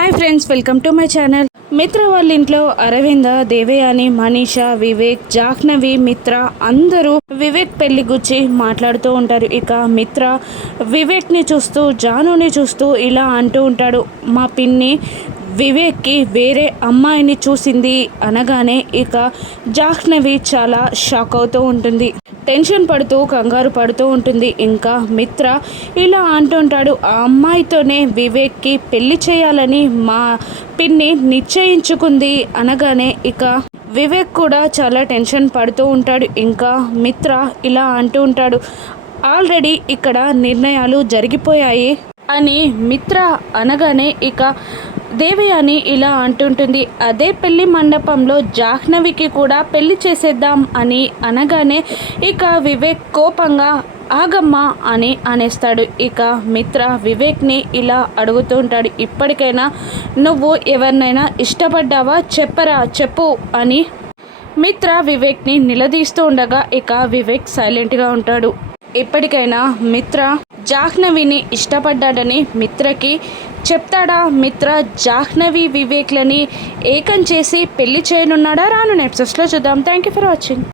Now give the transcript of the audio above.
Hi friends welcome to my channel. Mitra వాళ్ళ ఇంట్లో అరవింద దేవయాని మనీషా వివేక్ జాహ్నవి మిత్ర అందరూ వివేక్ పెళ్ళి గురించి మాట్లాడుతూ ఉంటారు. ఇక మిత్ర వివేక్ని చూస్తూ జానుని చూస్తూ ఇలా అంటూ ఉంటాడు మా పిన్ని వివేక్కి వేరే అమ్మాయిని చూసింది అనగానే ఇక జాహ్నవి చాలా షాక్ అవుతూ ఉంటుంది. టెన్షన్ పడుతూ కంగారు పడుతూ ఉంటుంది. ఇంకా మిత్ర ఇలా అంటుంటాడు ఆ అమ్మాయితోనే వివేక్కి పెళ్ళి చేయాలని మా పిన్ని నిశ్చయించుకుంది. అనగానే ఇక వివేక్ కూడా చాలా టెన్షన్ పడుతూ ఉంటాడు. ఇంకా మిత్ర ఇలా అంటూ ఉంటాడు ఆల్రెడీ ఇక్కడ నిర్ణయాలు జరిగిపోయాయి. అని మిత్ర అనగానే ఇక దేవి అని ఇలా అంటుంటుంది. అదే పెళ్ళి మండపంలో జాహ్నవికి కూడా పెళ్ళి చేసేద్దాం అని అనగానే ఇక వివేక్ కోపంగా ఆగమ్మా అని అనేస్తాడు. ఇక మిత్ర వివేక్ని ఇలా అడుగుతూ ఉంటాడు. ఇప్పటికైనా నువ్వు ఎవరినైనా ఇష్టపడ్డావా? చెప్పరా చెప్పు అని మిత్ర వివేక్ని నిలదీస్తూ ఉండగా ఇక వివేక్ సైలెంట్గా ఉంటాడు. ఇప్పటికైనా మిత్ర జాహ్నవిని ఇష్టపడ్డాడని మిత్రకి చెప్తాడా మిత్ర జాహ్నవి వివేక్లని ఏకం చేసి పెళ్ళి చేయనున్నాడా? రాను నెప్సెస్లో చూద్దాం. Thank you for watching